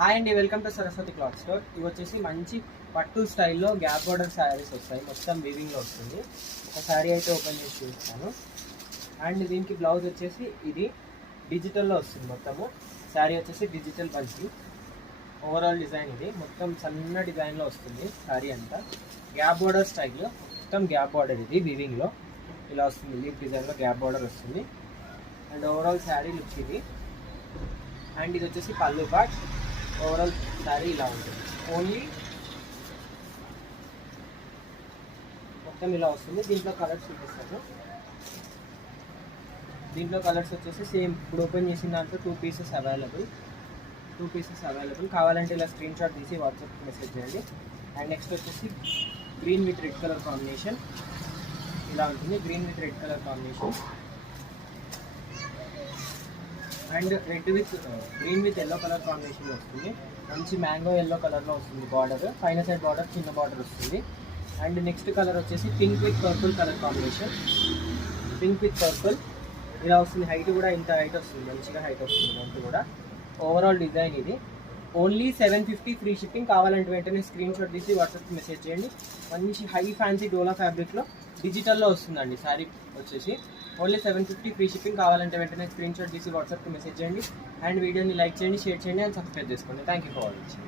Hi అండి, welcome to Saraswati cloth store. ఇవి వచ్చేసి మంచి పట్టు స్టైల్లో గ్యాప్ బార్డర్ శారీస్ వస్తాయి. మొత్తం వీవింగ్లో వస్తుంది. ఒక శారీ అయితే ఓపెన్ చేసి చూపిస్తాను. అండ్ దీనికి బ్లౌజ్ వచ్చేసి ఇది డిజిటల్లో వస్తుంది. మొత్తము శారీ వచ్చేసి డిజిటల్ బంచి. ఓవరాల్ డిజైన్ ఇది మొత్తం సన్న డిజైన్లో వస్తుంది. శారీ అంతా గ్యాప్ బార్డర్ స్టైల్లో, మొత్తం గ్యాప్ బార్డర్ ఇది వీవింగ్లో ఇలా వస్తుంది. లీఫ్ డిజైన్లో గ్యాప్ బార్డర్ వస్తుంది. అండ్ ఓవరాల్ శారీ లుక్ ఇది. అండ్ ఇది వచ్చేసి పళ్ళు పార్ట్. ఓవరాల్ శారీ ఇలా ఉంటుంది. ఓన్లీ మొత్తం ఇలా వస్తుంది. దీంట్లో కలర్స్ చూపిస్తాను. దీంట్లో కలర్స్ వచ్చేసి సేమ్ ఇప్పుడు ఓపెన్ చేసిన దాంట్లో టూ పీసెస్ అవైలబుల్. కావాలంటే ఇలా స్క్రీన్ షాట్ తీసి వాట్సాప్ మెసేజ్ చేయండి. అండ్ నెక్స్ట్ వచ్చేసి green with red colour combination ఇలా ఉంటుంది. Green with red colour combination and green with yellow colour combination వస్తుంది. మంచి మ్యాంగో ఎల్లో కలర్లో వస్తుంది. బార్డర్ పైన సైడ్ బార్డర్ చిన్న బార్డర్ వస్తుంది. అండ్ నెక్స్ట్ కలర్ వచ్చేసి pink with purple colour combination. Pink with purple ఇలా వస్తుంది. హైట్ కూడా ఇంత హైట్ వస్తుంది. మంచిగా హైట్ వస్తుంది. మంత్ కూడా ఓవరాల్ డిజైన్ ఇది. Only 750 free shipping. కావాలంటే వెంటనే స్క్రీన్ షాట్ తీసి వాట్సాప్కి మెసేజ్ చేయండి. మంచి హై ఫ్యాన్సీ డోలా ఫ్యాబ్రిక్లో డిజిటల్లో వస్తుందండి శారీ వచ్చేసి. Only 750 free shipping. కావాలంటే వెంటనే స్క్రీన్ షాట్ తీసి వాట్సాప్కి మెసేజ్ చేయండి. అండ్ వీడియోని లైక్ చేయండి, షేర్ చేయండి అండ్ సబ్స్క్రైబ్ చేసుకోండి. Thank you for watching.